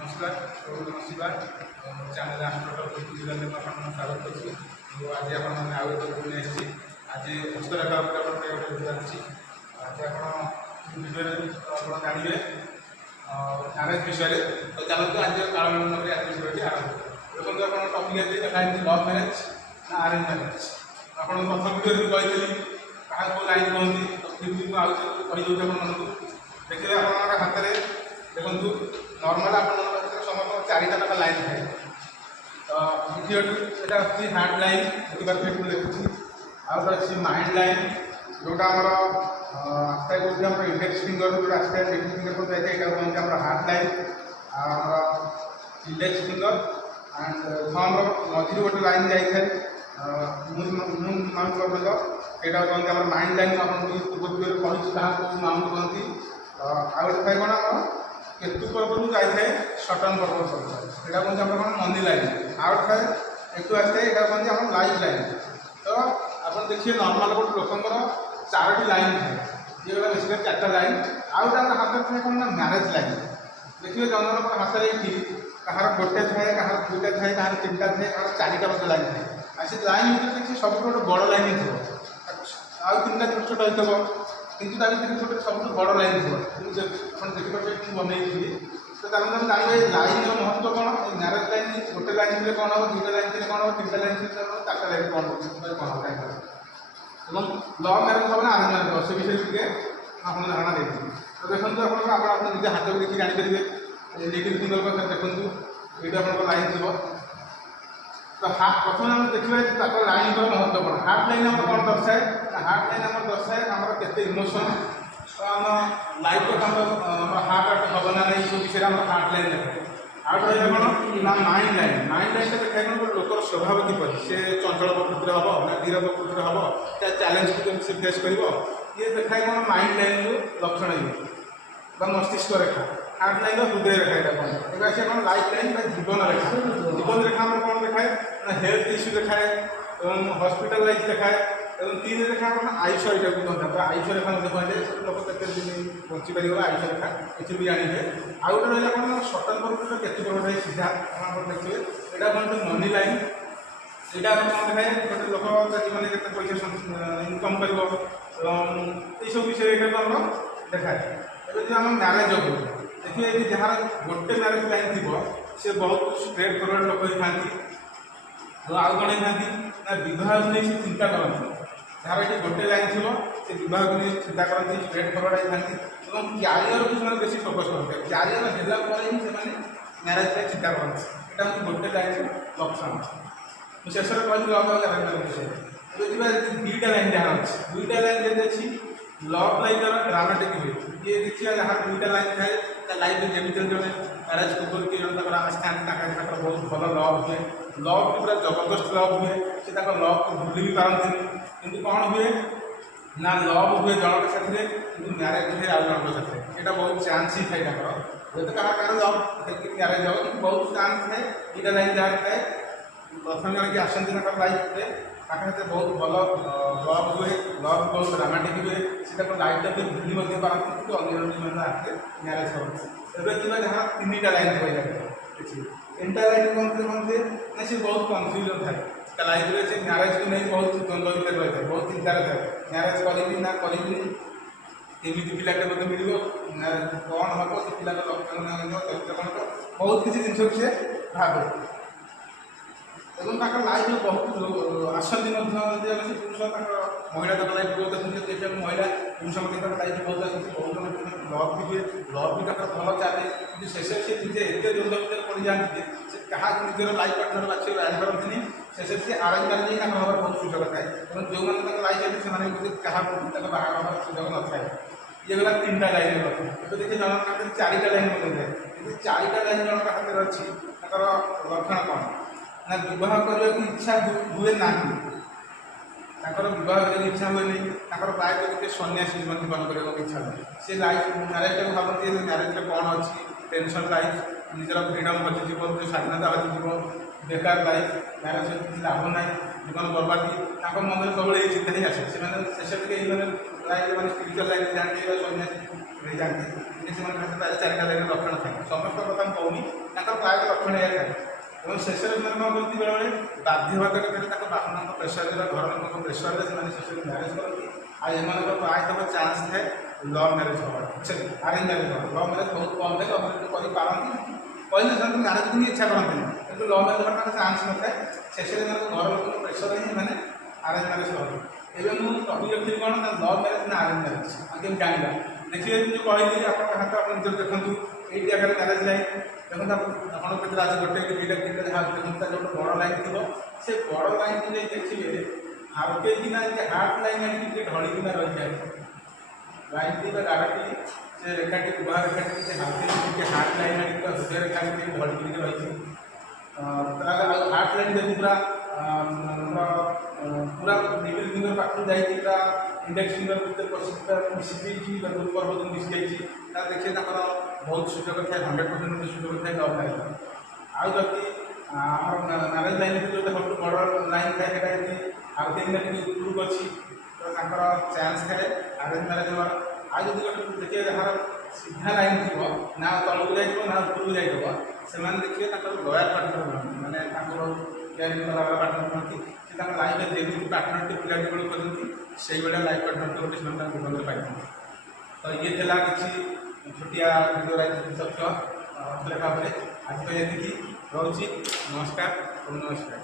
नमस्कार नमः शिवाय चैनल आस्ट्रोटॉक में आपको स्वागत करुँच। तो आज आपने आउ एक बुले आज हस्तरेखा गोटे बुझाची आज आप जानवे मैरेज विषय। तो चलते आज कालन आज विषय आरंभ देखो आप टपिक देखा लव मैरेज ना अरेंज मैरेज। आप प्रथम वीडियो कही क्या लाइन कहती तो आज कहीदे आपको देखिए आप हाथ में देखो नॉर्मल आप समस्त चारिटा तक लाइन थाए। तो द्वितीय यहाँ हार्ट लाइन देखिए देखुची आउट अच्छी माइंड लाइन जोटा आस्था कौन इंडेक्स फिंगर जो आस्था इंडेक्स फिंगर को जाए कहते हैं heart line index finger and thumb मझे गोटे लाइन जाए मून माउंट पर्यटन यहाँ कहते हैं माइंड लाइन पूर्व वीडियो कही क्या माउंट कहती। आउ गए कौन आम केतु पर्व जाए सटन पर्व यहाँ कहते हैं मनी लाइन आउ थाए एटू आसता है यहाँ कहते हैं लाइफ लाइन। तो आप देखिए नॉर्मल गोटे लोकर चारोटी लाइन थाए ये गला बेसिक चार्टा लाइन आउट हाथ में थाए कौन मैरेज लाइन। देखिए जन जन हाथ में कहार गोटे थाए कहार दुईटा थाए कहार तीन टा थाए कहार चारिटा बस लाइन थाए से लाइन भर देखिए सब गोटे बड़ लाइन थो आउ तीन टा छोट छोट होता किंतु गोटे सब बड़ लाइन थो देखिए बनई। तो तक जानवे लाइन महत्व कौन मैरेज लाइन गोटे लाइन थे कौन हम दुईटा लाइन थे कौन हम तीन लाइन थे चार्टा लाइन कौन कौन है लव मैरेज हम ना अरेंज मैरेज से विषय आपको धारणा देती। तो देखो आप निजे हाथ को देखिए जानीपर लिटिल फिंगर पाखे देखो ये आप लाइन थी। तो प्रथम आम देखिए लाइन महत्व कौन हार्ट लाइन आम कौन दर्शाए हार्ट लाइन आम दर्शाए आम के इमोशन तो आम लाइफ को हार्ट हम ना नहीं सब विषय हार्ट लाइन देखे। आउट रहा कौन ना माइंड लाइन देखा कौन गोटे लोकर स्वभाव किपर से चंचल प्रकृतिर हम ना धीर प्रकृतिर हम क्या चैलेंज को से फेस कर ये देखा कौन माइंड लाइन लक्षण ये मस्तिष्क रेखा। हार्ट लाइन हृदय रेखा यहाँ कौन एवं से कौन लाइफ लाइन जीवन रेखा जीवन रेखा में कौन देखाए ना हेल्थ इश्यू देखाए और हस्पिटालाइज देखाए और तीन रेखा कौन आयुष यहाँ कहते आयुष रेखा कहते लोक के दिन बची पार आयुष रेखा ये भी जानवे। आउ गए रहा कौन सटन पर्व केतु पर्व सीधा आप देखिए यहाँ कौन मनी लाइन यहाँ कौन देखाए गोटे लोक मैंने पैसा इनकम कर सब विषय यहाँ देखाए। एवं जो आम मैरेज हो देखिए ये जहाँ गोटे मैरेज लाइन थी सी बहुत स्ट्रेट फरवर्ड लोक होती आउ कौन होती ना बहुत नहीं चिंता करती जहाँ ये गोटे लाइन थी से बहुत को नहीं चिंता करती स्ट्रेट फरवर्ड होती और क्यारियर को बेस फोकस करते क्यारियर है ही से मैरेज लाइन चिंता करते यहाँ गोटे लाइन लक्षण। मुझे शेष में कहूँ लव और अरेंज विषय दुईटा लाइन जहाँ अच्छी दुईटा लाइन जैसे अच्छी लव लाइन ड्रामेटिक हुए ये देखिए जहाँ दुईटा लाइन थाए लाइफ में जमी जन मैरेज पूर्व किए जन आस्था बहुत भल लव हुए लव भी पूरा जबरदस्त लव हुए से लव को भूली भी पारती कि कौन हुए ना लव हुए जनक साथी कि मैरेज हुए आउ जनक साथी यहाँ बहुत चान्स ही थाए हूँ तो क्या लव मैरेज हो बहुत चान्स थाए दुईटा लाइन जहाँ थाए प्रथम जन कि आसती लाइफ में पाखे बहुत भल लव हुए लव बहुत ड्रामेटिक हुए से लाइफ टाइम भूली पारती कि अन्य आगे मैरेज हो जहाँ तीन टा लाइन थी तीन टा लाइन कौन थे ना सी बहुत कन्फ्यूजन थाए लाइफ में से मैरेज को नहीं बहुत द्वंद्व भितर रही है बहुत चिंता थाए मैरेज करी ना करी केमी पिलाटे मत मिल कौन हम से पिला लक्षण कौन बहुत किसी जिन से भावे और लाइफ में बहुत आसती पुरुष महिला तक लाइफ बहुत देखते महिला पुरुष लाइफ बहुत आसती बहुत लव भी हुए लव भी भल चले कि शेष से निजे एत द्वंद्व भितर पड़ जाती क्या निजर लाइफ पार्टनर बाछी जापारती शेष से अरेंज मैरेज ही हमारे बहुत सुजोग थाए जो मैंने लाइफ है क्या बाहर सुजोग न था। ये गला तीन टा लाइन रखा देखिए जनक हाथ चारिटा लाइन बन जाए चारिटा लाइन जनक हाथ में अच्छी लक्षण कौन ना विवाह करने की इच्छा हुए ना विवाह करने इच्छा हुए नहीं प्राय गोटे सन्यासी जीवन जीवन करने इच्छा हुए सी लाइफ मैरेज टाइम भावती मैरेज कौन अच्छी टेंशन लाइफ निजर फ्रीडम बची जो स्वाधीनता बची बेकार लाइफ मैरेज किसी लाभ ना जीवन बर्बादी मन में सब ये चिंता ही आसे शेष लाइफ मैंने स्पिरिचुअल लाइन जानते सन्यासी जानते चारिटा लाइन लक्षण थाए समस्त कथा कहूनी ଲକ୍ଷଣ ଏହା ଥାଏ ଏବଂ ଶେଷରେ ସେମାନେ କ'ଣ କରନ୍ତି ବେଳେବେଳେ ବାଧ୍ୟବାଧକ ତାଙ୍କ ବାପା ମାଆଙ୍କ ପ୍ରେସରରେ ବା ଘର ଲୋକଙ୍କ ପ୍ରେସରରେ ସେମାନେ ଶେଷରେ ମ୍ୟାରେଜ୍ କରନ୍ତି। ଆଉ ଏମାନଙ୍କର ପ୍ରାୟତଃ ଚାନ୍ସ ଥାଏ ଲଭ୍ ମ୍ୟାରେଜ୍ ହେବାର, ବୁଝିଲେ, ଆରେଞ୍ଜ ମ୍ୟାରେଜ୍ ହେବାର। ଲଭ୍ ମ୍ୟାରେଜ୍ ବହୁତ କମ୍ ଥାଏ, ଲଭ୍ ମ୍ୟାରେଜ୍ କରିପାରନ୍ତି, କହିଲେ ସେମାନେ ମ୍ୟାରେଜ୍ ବି ଇଚ୍ଛା କରନ୍ତିନି, କିନ୍ତୁ ଲଭ୍ ମ୍ୟାରେଜ୍ ହେବାର ତାଙ୍କ ଚାନ୍ସ ନଥାଏ। ଶେଷରେ ଏମାନଙ୍କ ଘର ଲୋକଙ୍କ ପ୍ରେସରରେ ହିଁ ମାନେ ଆରେଞ୍ଜ ମ୍ୟାରେଜ୍ କରନ୍ତି। ଏବେ ମୁଁ ଟପିକ୍ ରଖିବି କ'ଣ ନା ଲଭ୍ ମ୍ୟାରେଜ୍ ନା ଆରେଞ୍ଜ ମ୍ୟାରେଜ୍, ଆଉ କେମିତି ଜାଣିବା? ଦେଖିବେ ଯେଉଁ କହିଲି ଆପଣଙ୍କ ହାତ ଆପଣ ନିଜର ଦେଖନ୍ତୁ, ଏଇ ଜାଗାରେ ମ୍ୟାରେଜ୍ ଲାଇନ୍ ଦେଖନ୍ତୁ, ଆପଣଙ୍କ ଭିତରେ ଆଜି ଗୋଟେ କି ଦୁଇଟା ତିନିଟା ଯାହା ଦେଖନ୍ତୁ, ତା ଗୋଟେ ବଡ଼ ଲାଇନ୍ ଥିବ, ସେ ବଡ଼ ଲାଇନ୍କୁ ଯାଇ ଦେଖିବେ ହାଉଟେଇକିନା ଯେ ହାର୍ଟ ଲାଇନ୍ ଆଣିକି ଟିକେ ଢଳିକିନା ରହିଯାଏ। ଲାଇନ୍ଟି ବା ଗାଡ଼ଟି ସେ ରେଖାଟି ଉଭା ରେଖାଟି ସେ ହାଉଟେଇକି ଟିକେ ହାର୍ଟ ଲାଇନ୍ ଆଣିକି ହୃଦୟ ରେଖାଟି ଟିକେ ଢଳିକିରି ରହିଛି। ତାହେଲେ ଆଉ ହାର୍ଟ ଲାଇନ୍ ଯଦି ପୁରା ପୁରା ମିଡିଲ୍ ଫିଙ୍ଗର ପାଖକୁ ଯାଇକି ପୁରା ଇଣ୍ଡେକ୍ସ ଫିଙ୍ଗର ଭିତରେ ପଶିକି ମିଶି ଦେଇଛି ବା ପୂର୍ବ ପର୍ବକୁ ମିଶି ଯାଇଛି, ତାହେଲେ ଦେଖିବେ ତାଙ୍କର ବହୁତ ସୁଯୋଗ ଥାଏ, 100% ସୁଯୋଗ ଥାଏ ଲଭ୍ ମ୍ୟାରେଜ୍। ଆଉ ଯଦି ଆମର ମ୍ୟାରେଜ୍ ଲାଇନ୍ ଯେଉଁଟା ସବୁଠୁ ବଡ଼ ଲାଇନ୍ ଥାଏ ସେଇଟା ଯଦି ଆଉ ତିନିଟା ଟିକେ ଉପରକୁ ଅଛି, ତ ତାଙ୍କର ଚାନ୍ସ ଥାଏ ଆରେଞ୍ଜ ମ୍ୟାରେଜ୍ ହେବାର। ଆଉ ଯଦି ଗୋଟେ ଦେଖିବେ ଯାହାର ସିଧା ଲାଇନ୍ ଥିବ, ନା ତଳକୁ ଯାଇଥିବ ନା ଉପରକୁ ଯାଇଥିବ, ସେମାନେ ଦେଖିବେ ତାଙ୍କର ଲୟାଲ୍ ପାର୍ଟନର୍ ରୁହନ୍ତି, ମାନେ ତାଙ୍କର କେୟାରିଂ କଲାବେଳେ ପାର୍ଟନର୍ ରୁହନ୍ତି। ସେ ତାଙ୍କ ଲାଇଫ୍ରେ ଯେମିତି ପାର୍ଟନର୍ଟି ପିଲାଟି ବେଳକୁ କରନ୍ତି ସେଇଭଳିଆ ଲାଇଫ୍ ପାର୍ଟନର୍ଟି ଗୋଟେ ସେମାନେ ତାଙ୍କ ଜୀବନରେ ପାଇଥାନ୍ତି। ତ ଇଏ ଥିଲା କିଛି ଛୋଟିଆ ଭିଡ଼ିଓ ତଥ୍ୟ ଭାବରେ। ଆଜି ପାଇଁ ଏତିକି ରହୁଛି। ନମସ୍କାର ଓ ନମସ୍କାର।